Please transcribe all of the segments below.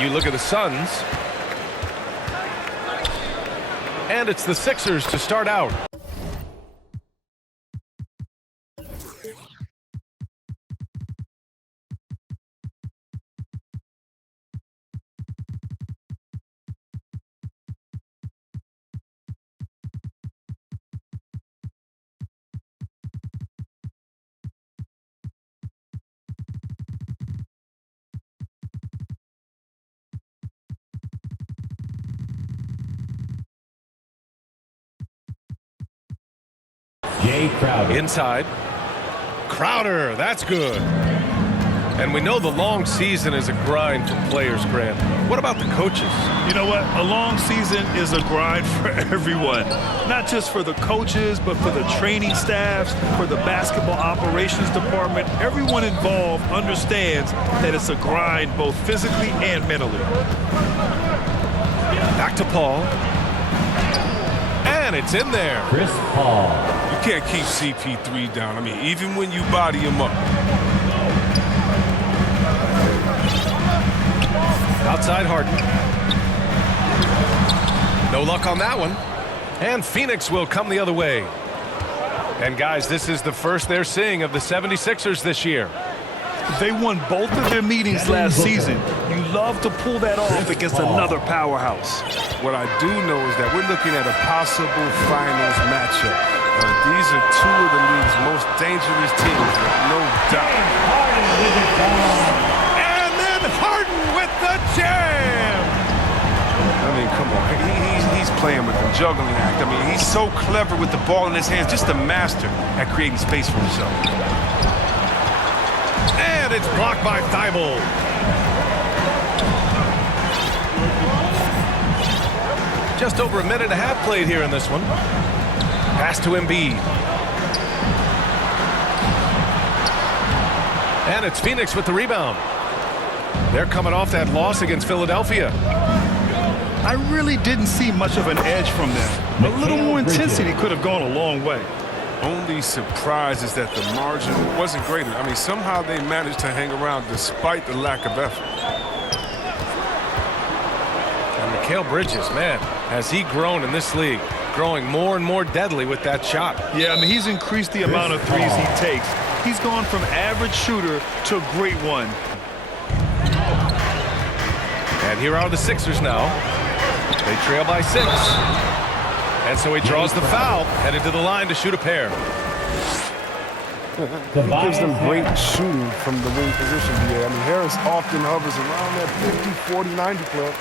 You look at the Suns. And it's the Sixers to start out. Jay Crowder. Inside. Crowder, that's good. And we know the long season is a grind for players, Grant. What about the coaches? You know what? A long season is a grind for everyone. Not just for the coaches, but for the training staffs, for the basketball operations department. Everyone involved understands that it's a grind both physically and mentally. Back to Paul. And it's in there. Chris Paul. You can't keep CP3 down. I mean, even when you body him up. Outside Harden. No luck on that one. And Phoenix will come the other way. And guys, this is the first they're seeing of the 76ers this year. They won both of their meetings last season. You love to pull that off against another powerhouse. What I do know is that we're looking at a possible finals matchup. These are two of the league's most dangerous teams, no doubt. And then Harden with the jam! I mean, come on. He's playing with the juggling act. I mean, he's so clever with the ball in his hands, just a master at creating space for himself. And it's blocked by Thibault. Just over a minute and a half played here in this one. Pass to Embiid. And it's Phoenix with the rebound. They're coming off that loss against Philadelphia. I really didn't see much of an edge from them. A little more intensity could have gone a long way. Only surprise is that the margin wasn't greater. I mean, somehow they managed to hang around despite the lack of effort. And Mikal Bridges, man, has he grown in this league? Growing more and more deadly with that shot. Yeah, I mean, he's increased the amount of threes he takes. He's gone from average shooter to a great one. And here are the Sixers now. They trail by 6. And so he draws the foul, headed to the line to shoot a pair. He gives them great shooting from the wing position, BA. I mean, Harris often hovers around that 50, 40, 90 club.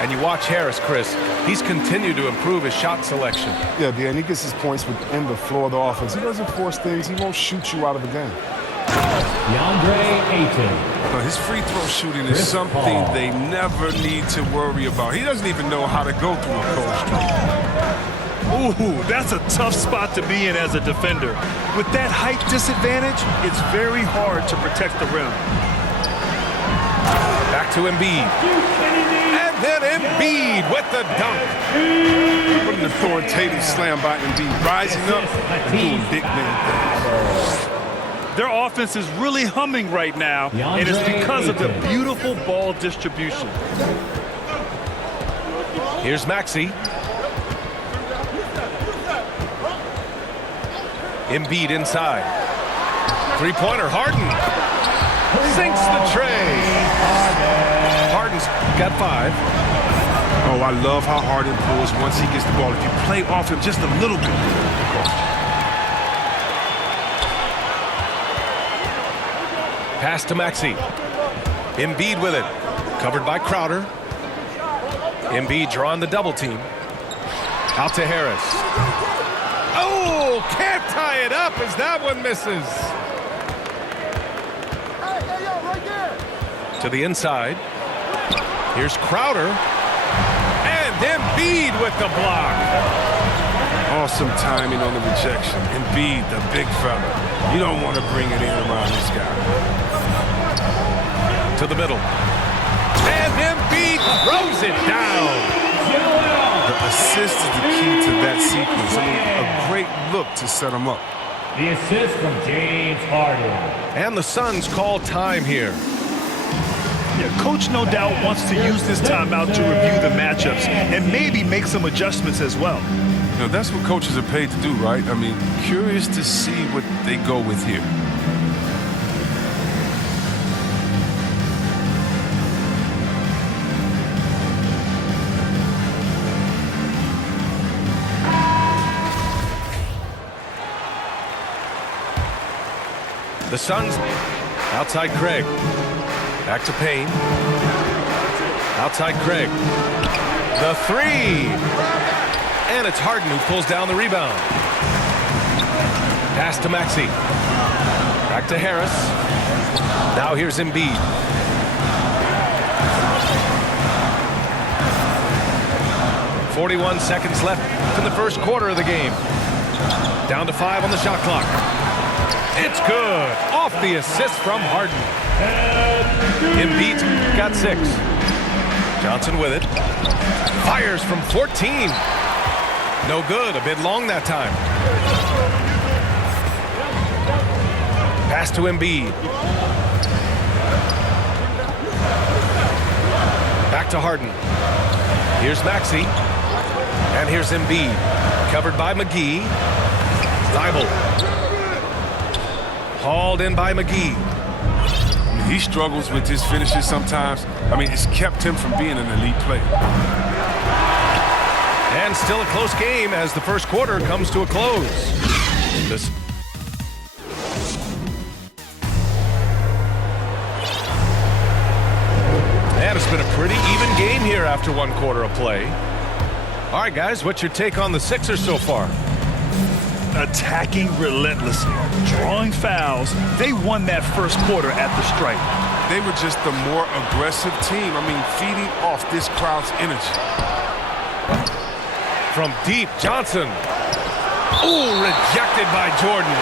And you watch Harris, Chris. He's continued to improve his shot selection. Yeah, BA, and he gets his points within the floor of the offense. He doesn't force things. He won't shoot you out of the game. DeAndre Ayton. His free throw shooting is something they never need to worry about. He doesn't even know how to go through a cold streak. Ooh, that's a tough spot to be in as a defender. With that height disadvantage, it's very hard to protect the rim. Back to Embiid. And then Embiid with the dunk. What an authoritative slam by Embiid, rising up and doing big man things. Their offense is really humming right now, and it's because of the beautiful ball distribution. Here's Maxey. Embiid inside. Three-pointer, Harden. Sinks the tray. Harden's got 5. Oh, I love how Harden pulls once he gets the ball. If you play off him just a little bit. Pass to Maxey. Embiid with it. Covered by Crowder. Embiid drawing the double team. Out to Harris. Oh, can't tie it up as that one misses. To the inside. Here's Crowder. And Embiid with the block. Awesome timing on the rejection. Embiid, the big fella. You don't want to bring it in around this guy. To the middle. And Embiid throws it down. The assist is the key to that sequence. I mean, a great look to set him up. The assist from James Harden. And the Suns call time here. Yeah, coach no doubt wants to use this timeout to review the matchups and maybe make some adjustments as well. You know, that's what coaches are paid to do, right? I mean, curious to see what they go with here. The Suns outside Craig. Back to Payne. Outside Craig. The three. And it's Harden who pulls down the rebound. Pass to Maxey. Back to Harris. Now here's Embiid. .41 seconds left in the first quarter of the game. Down to 5 on the shot clock. It's good. Off the assist from Harden. Embiid got 6. Johnson with it. Fires from 14. No good. A bit long that time. Pass to Embiid. Back to Harden. Here's Maxey. And here's Embiid. Covered by McGee. Thibault. Hauled in by McGee. He struggles with his finishes sometimes. I mean, it's kept him from being an elite player. And still a close game as the first quarter comes to a close. And it's been a pretty even game here after one quarter of play. All right, guys, what's your take on the Sixers so far? Attacking relentlessly, drawing fouls. They won that first quarter at the stripe. They were just the more aggressive team. I mean, feeding off this crowd's energy. From deep, Johnson. Ooh, rejected by Jordan.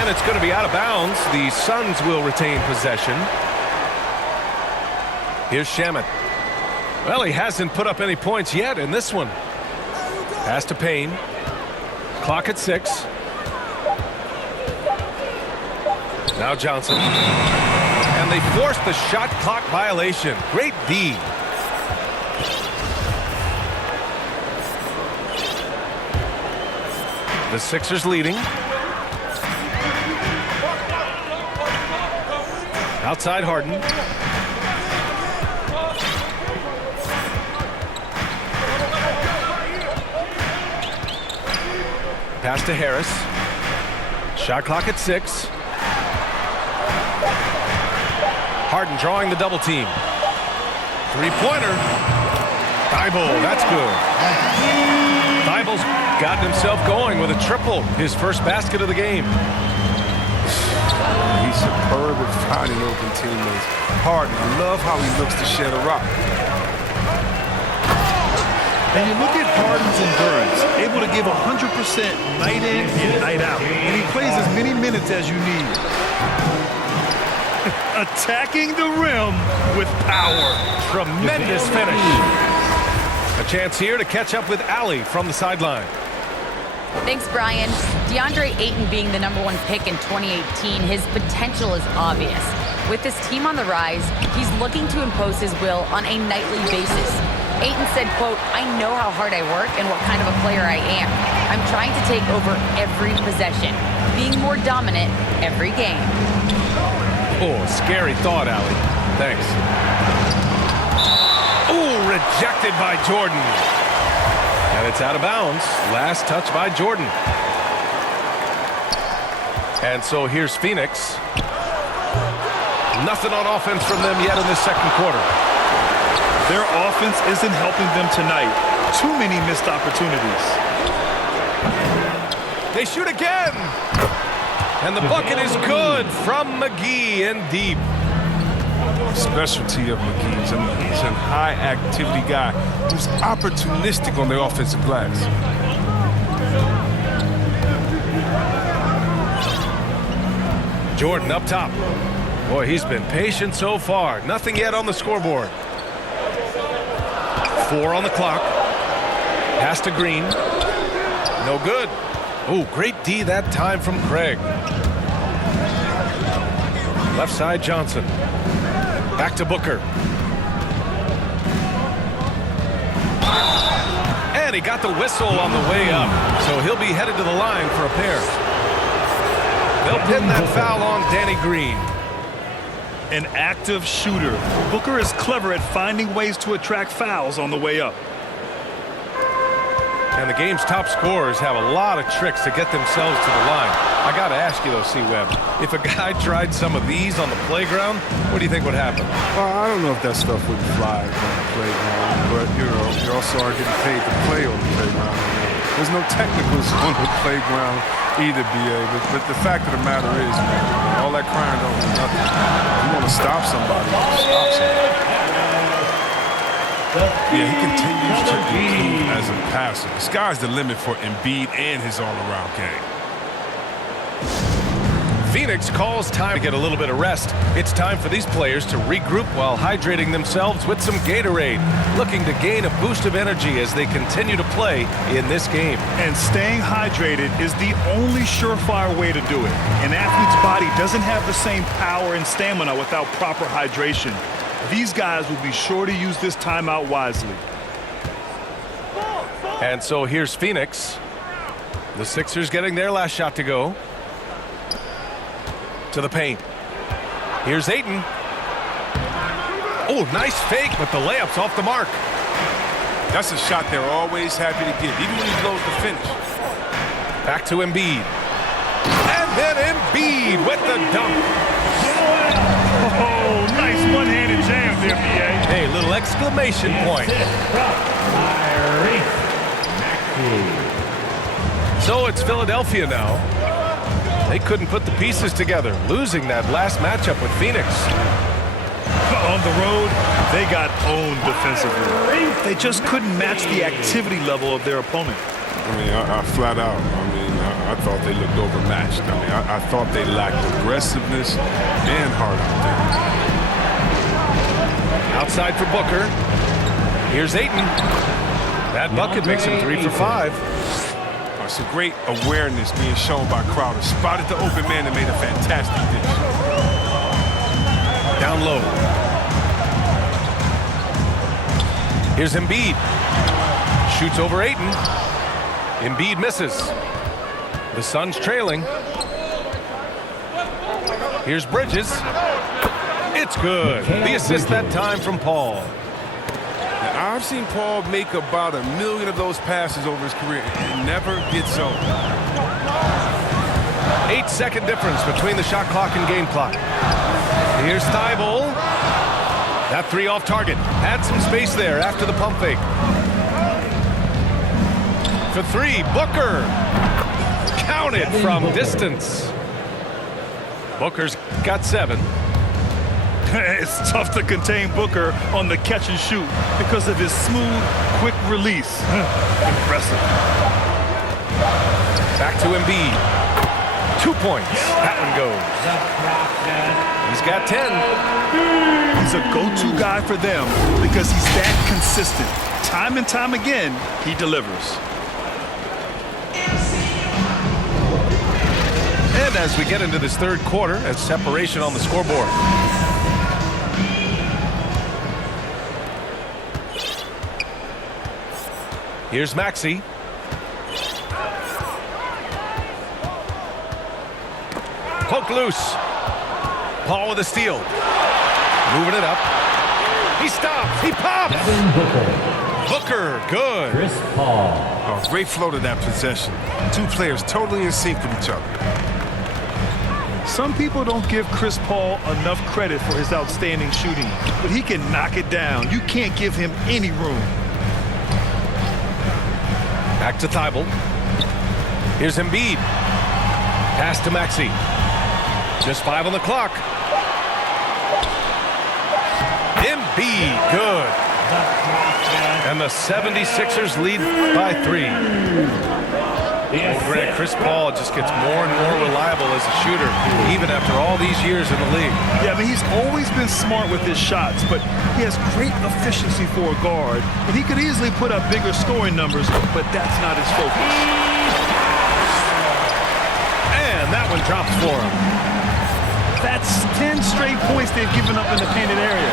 And it's going to be out of bounds. The Suns will retain possession. Here's Shamet. Well, he hasn't put up any points yet in this one. Pass to Payne. Clock at 6. Now Johnson. And they force the shot clock violation. Great D. The Sixers leading. Outside Harden. Pass to Harris. Shot clock at 6. Harden drawing the double team. Three-pointer. Thibault, that's good. Thibault's gotten himself going with a triple. His first basket of the game. He's superb at finding open teammates. Harden, I love how he looks to shed a rock. And you look at Harden's endurance, able to give 100% night in and night out. And he plays as many minutes as you need. Attacking the rim with power. Tremendous finish. A chance here to catch up with Allie from the sideline. Thanks, Brian. DeAndre Ayton being the #1 pick in 2018, his potential is obvious. With this team on the rise, he's looking to impose his will on a nightly basis. Ayton said, quote, "I know how hard I work and what kind of a player I am. I'm trying to take over every possession, being more dominant every game." Oh, scary thought, Allie. Thanks. Ooh, rejected by Jordan. And it's out of bounds. Last touch by Jordan. And so here's Phoenix. Nothing on offense from them yet in this second quarter. Their offense isn't helping them tonight. Too many missed opportunities. They shoot again. And the bucket is good from McGee in deep. Specialty of McGee's. I mean, he's a high-activity guy who's opportunistic on the offensive glass. Jordan up top. Boy, he's been patient so far. Nothing yet on the scoreboard. 4 on the clock. Pass to Green. No good. Oh, great D that time from Craig. Left side Johnson. Back to Booker. And he got the whistle on the way up, so he'll be headed to the line for a pair. They'll pin that foul on Danny Green. An active shooter. Booker is clever at finding ways to attract fouls on the way up. And the game's top scorers have a lot of tricks to get themselves to the line. I got to ask you, though, C-Webb, if a guy tried some of these on the playground, what do you think would happen? Well, I don't know if that stuff would fly on the playground, but, you know, you also are getting paid to play on the playground. There's no technicals on the playground either, B.A., but the fact of the matter is, man, all that crying don't mean nothing. If you want to stop somebody, stop somebody. Yeah, he continues to improve as a passer. The sky's the limit for Embiid and his all-around game. Phoenix calls time to get a little bit of rest. It's time for these players to regroup while hydrating themselves with some Gatorade, looking to gain a boost of energy as they continue to play in this game. And staying hydrated is the only surefire way to do it. An athlete's body doesn't have the same power and stamina without proper hydration. These guys will be sure to use this timeout wisely. And so here's Phoenix. The Sixers getting their last shot to go. To the paint. Here's Ayton. Oh, nice fake, but the layup's off the mark. That's a shot they're always happy to give, even when he blows the finish. Back to Embiid. And then Embiid with the dunk. Oh, nice one-handed jam there, B.A. Hey, little exclamation point. So it's Philadelphia now. They couldn't put the pieces together, losing that last matchup with Phoenix. On the road, they got owned defensively. They just couldn't match the activity level of their opponent. I mean, I flat out, I thought they looked overmatched. I mean, I thought they lacked aggressiveness and heart out there. Outside for Booker. Here's Ayton. That bucket makes him 3 for 5. Some great awareness being shown by Crowder. Spotted the open man and made a fantastic dish. Down low. Here's Embiid. Shoots over Ayton. Embiid misses. The Suns trailing. Here's Bridges. It's good. The assist that time from Paul. I've seen Paul make about 1 million of those passes over his career. It never gets old. 8-second difference between the shot clock and game clock. Here's Thibault. That three off target. Had some space there after the pump fake. For three, Booker. Counted from distance. Booker's got 7. It's tough to contain Booker on the catch and shoot because of his smooth, quick release. Impressive. Back to Embiid. 2 points. That one goes. He's got 10. He's a go-to guy for them because he's that consistent. Time and time again, he delivers. And as we get into this third quarter, as separation on the scoreboard. Here's Maxey. Poked loose. Paul with a steal. Moving it up. He stops. He pops. Booker, good. Chris Paul. Oh, great flow to that possession. Two players totally in sync with each other. Some people don't give Chris Paul enough credit for his outstanding shooting, but he can knock it down. You can't give him any room. Back to Thibault. Here's Embiid. Pass to Maxey. Just 5 on the clock. Embiid, good. And the 76ers lead by 3. Grant, Chris Paul just gets more and more reliable as a shooter, even after all these years in the league. Yeah, I mean, he's always been smart with his shots, but he has great efficiency for a guard. And he could easily put up bigger scoring numbers, but that's not his focus. And that one drops for him. That's 10 straight points they've given up in the painted area.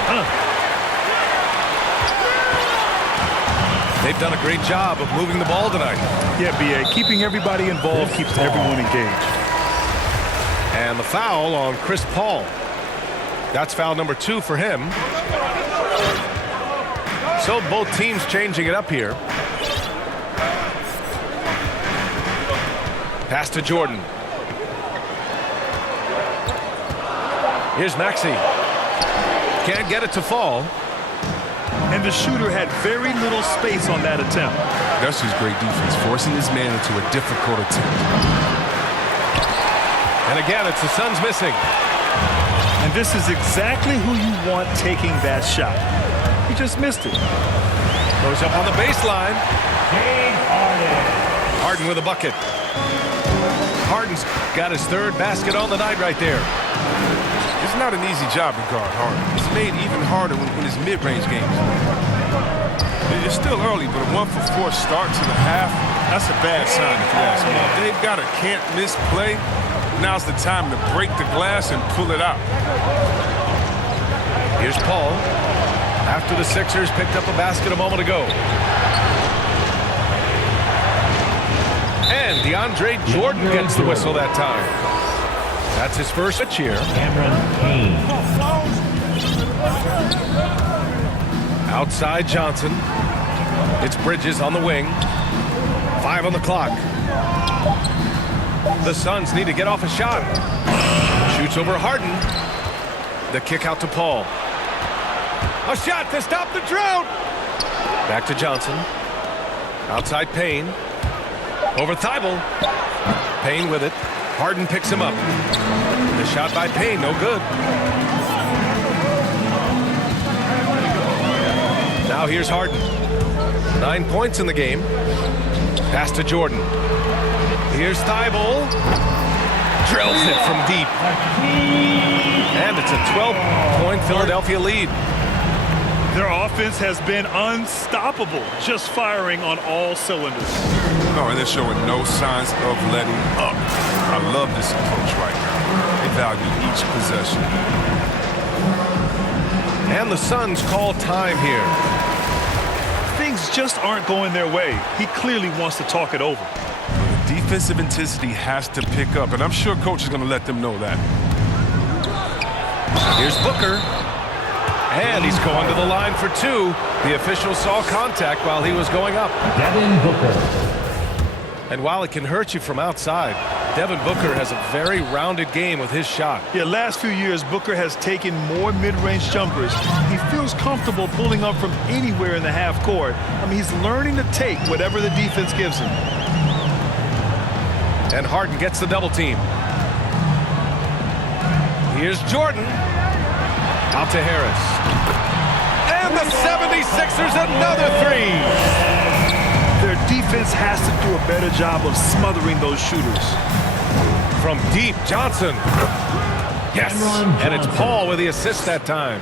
They've done a great job of moving the ball tonight. Yeah, B.A. Keeping everybody involved keeps everyone engaged. And the foul on Chris Paul. That's foul number 2 for him. So both teams changing it up here. Pass to Jordan. Here's Maxey. Can't get it to fall. And the shooter had very little space on that attempt. That's just great defense, forcing this man into a difficult attempt. And again, it's the Suns missing. And this is exactly who you want taking that shot. He just missed it. Goes up on the baseline. James Harden. Harden with a bucket. Harden's got his 3rd basket on the night right there. It's not an easy job to guard Harden. It's made even harder when it's mid-range games. It's still early, but a 1-for-4 start to the half, that's a bad sign if you ask me. If they've got a can't-miss play, now's the time to break the glass and pull it out. Here's Paul. After the Sixers picked up a basket a moment ago. And DeAndre Jordan gets the whistle that time. That's his first switch here. Cameron Payne. Outside Johnson. It's Bridges on the wing. 5 on the clock. The Suns need to get off a shot. Shoots over Harden. The kick out to Paul. A shot to stop the drought. Back to Johnson. Outside Payne. Over Thibault. Payne with it. Harden picks him up. The shot by Payne, no good. Now here's Harden. 9 points in the game. Pass to Jordan. Here's Thibault. Drills it from deep. And it's a 12-point Philadelphia lead. Their offense has been unstoppable, just firing on all cylinders. No, and they're showing no signs of letting up. I love this approach right now. They value each possession. And the Suns call time here. Things just aren't going their way. He clearly wants to talk it over. Defensive intensity has to pick up, and I'm sure coach is going to let them know that. Here's Booker. And he's going to the line for 2. The official saw contact while he was going up. Devin Booker. And while it can hurt you from outside, Devin Booker has a very rounded game with his shot. Yeah, last few years, Booker has taken more mid-range jumpers. He feels comfortable pulling up from anywhere in the half court. I mean, he's learning to take whatever the defense gives him. And Harden gets the double team. Here's Jordan. Out to Harris. And the 76ers another 3. Their defense has to do a better job of smothering those shooters. From deep, Johnson. Yes, and it's Paul with the assist that time.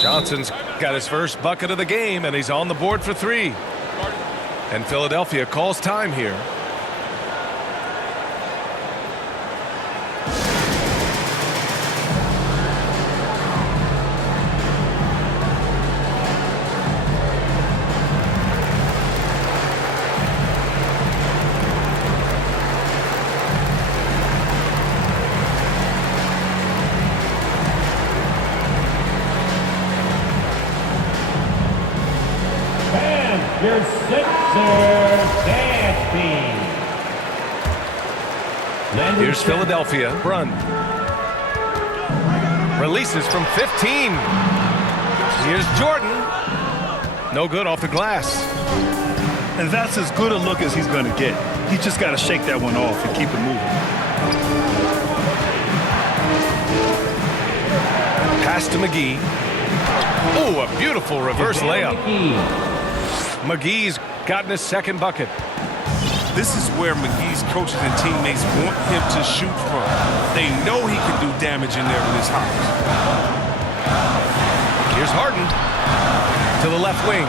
Johnson's got his first bucket of the game, and he's on the board for 3. And Philadelphia calls time here. Your Sixers dance team. Here's Philadelphia. Run. Releases from 15. Here's Jordan. No good off the glass. And that's as good a look as he's going to get. He's just got to shake that one off and keep it moving. Pass to McGee. Oh, a beautiful reverse layup. McGee's gotten his second bucket. This is where McGee's coaches and teammates want him to shoot from. They know he can do damage in there with his hops. Here's Harden to the left wing.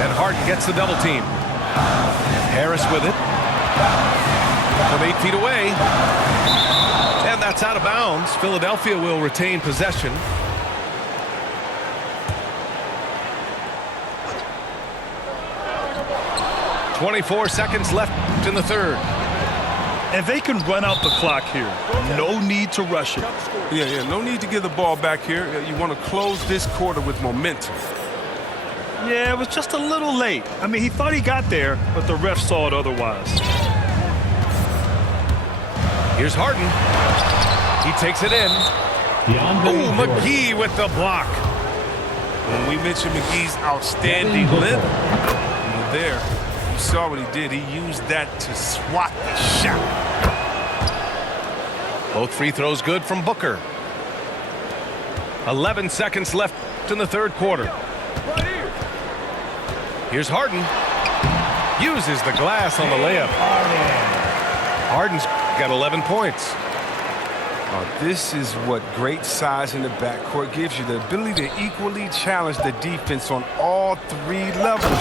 And Harden gets the double team. Harris with it. from 8 feet away. And that's out of bounds. Philadelphia will retain possession. .24 seconds left in the third. And they can run out the clock here. No need to rush it. Yeah, no need to give the ball back here. You want to close this quarter with momentum. Yeah, it was just a little late. I mean, he thought he got there, but the ref saw it otherwise. Here's Harden. He takes it in. Ooh, McGee with the block. When we mentioned McGee's outstanding length, there, you saw what he did. He used that to swat the shot. Both free throws good from Booker. 11 seconds left in the third quarter. Here's Harden. Uses the glass on the layup. Harden's got 11 points. This is what great size in the backcourt gives you, the ability to equally challenge the defense on all three levels.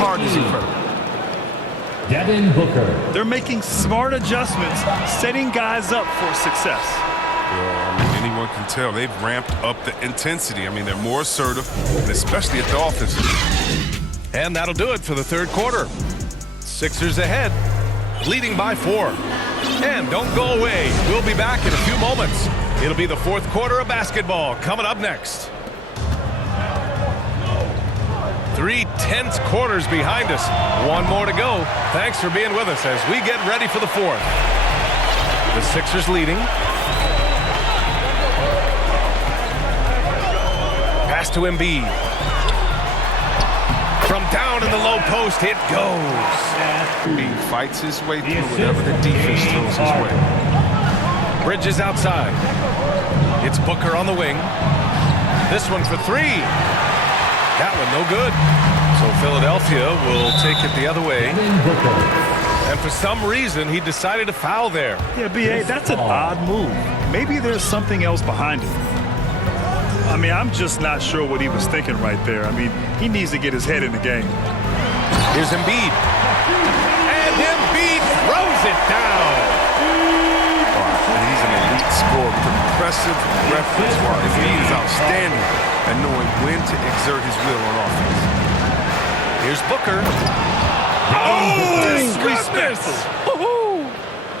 Harden is incredible. Devin Booker. They're making smart adjustments, setting guys up for success. Well, I mean, anyone can tell they've ramped up the intensity. I mean, they're more assertive, and especially at the offensive. And that'll do it for the third quarter. Sixers ahead, leading by 4. And don't go away. We'll be back in a few moments. It'll be the fourth quarter of basketball coming up next. 3 tense quarters behind us. One more to go. Thanks for being with us as we get ready for the fourth. The Sixers leading. Pass to Embiid. From down in the low post, it goes. He fights his way through whatever the defense throws his way. Bridges outside. It's Booker on the wing. This one for 3. That one no good. So Philadelphia will take it the other way. And for some reason, he decided to foul there. Yeah, B.A., that's an odd move. Maybe there's something else behind it. I mean, I'm just not sure what he was thinking right there. I mean, he needs to get his head in the game. Here's Embiid. And Embiid throws it down. He's an elite scorer with impressive reference. While Embiid is outstanding at knowing when to exert his will on offense. Here's Booker. Oh, disrespectful.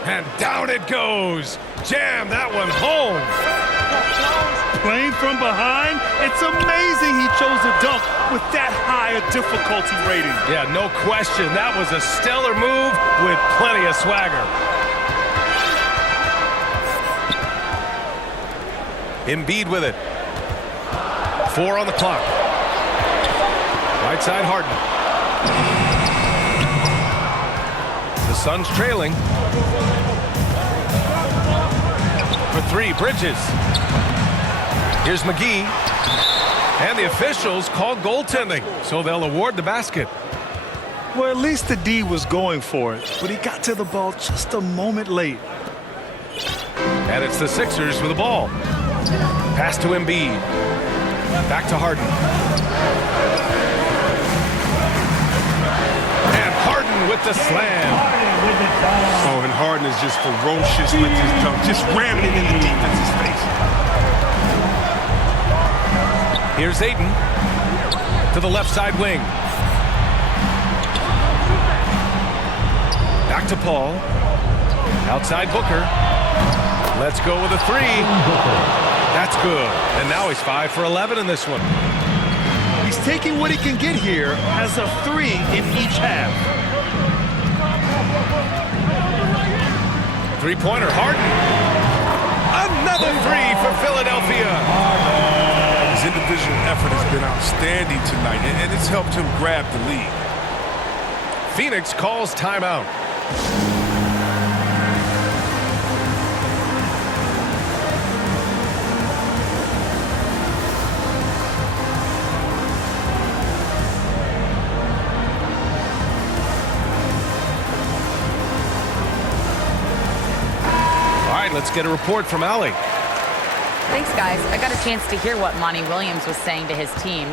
And down it goes. Jam that one home. Playing from behind, it's amazing he chose a dunk with that high a difficulty rating. Yeah, no question. That was a stellar move with plenty of swagger. Embiid with it. 4 on the clock. Right side Harden. The Suns trailing. For 3, Bridges. Here's McGee. And the officials call goaltending, so they'll award the basket. Well, at least the D was going for it, but he got to the ball just a moment late. And it's the Sixers with the ball. Pass to Embiid. Back to Harden. And Harden with the slam. Oh, and Harden is just ferocious with his dunk, just ramming it in the defense's face. Here's Ayton to the left side wing. Back to Paul. Outside Booker. Let's go with a 3. That's good. And now he's 5 for 11 in this one. He's taking what he can get here as a 3 in each half. 3-pointer, Harden. Another 3 for Philadelphia. His individual effort has been outstanding tonight, and it's helped him grab the lead. Phoenix calls timeout. Let's get a report from Allie. Thanks, guys. I got a chance to hear what Monty Williams was saying to his team.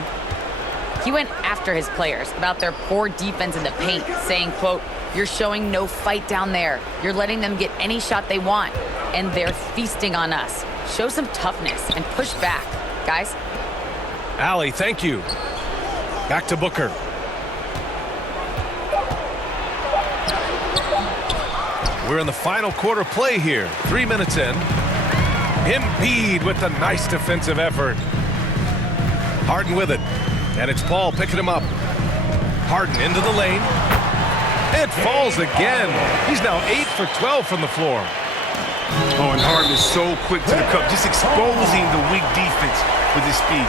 He went after his players about their poor defense in the paint, saying, quote, You're showing no fight down there. You're letting them get any shot they want, and they're feasting on us. Show some toughness and push back, guys. Allie, thank you. Back to Booker. We're in the final quarter play here. 3 minutes in. Embiid with a nice defensive effort. Harden with it. And it's Paul picking him up. Harden into the lane. It falls again. He's now 8 for 12 from the floor. Oh, and Harden is so quick to the cup, just exposing the weak defense with his speed.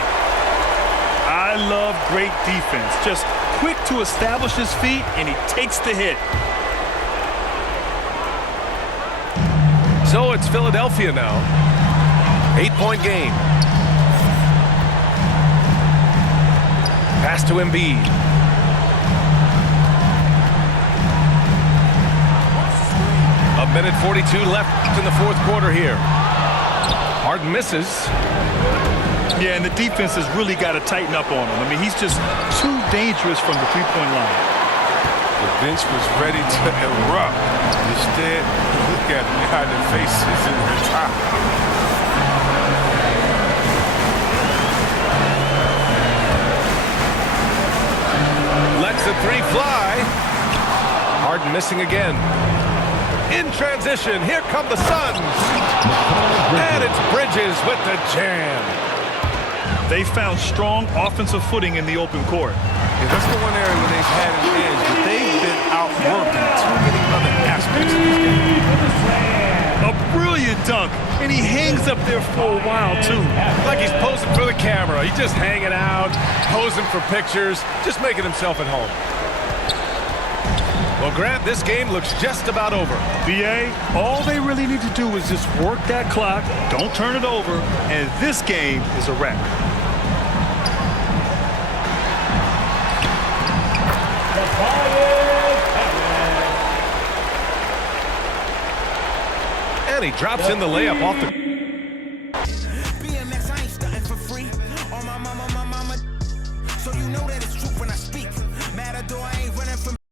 I love great defense. Just quick to establish his feet, and he takes the hit. So it's Philadelphia now. 8-point game. Pass to Embiid. A minute 42 left in the fourth quarter here. Harden misses. Yeah, and the defense has really got to tighten up on him. I mean, he's just too dangerous from the three-point line. The bench was ready to erupt. Instead, look at them behind their faces in their top. Lets the three fly. Harden missing again. In transition, here come the Suns. And it's Bridges with the jam. They found strong offensive footing in the open court. Yeah, that's the one area where they've had an edge, but they've been outworked in too many other aspects of this game. A brilliant dunk, and he hangs up there for a while, too. Like he's posing for the camera. He's just hanging out, posing for pictures, just making himself at home. Well, Grant, this game looks just about over. BA, all they really need to do is just work that clock, don't turn it over, and this game is a wrap. And he drops in the layup off the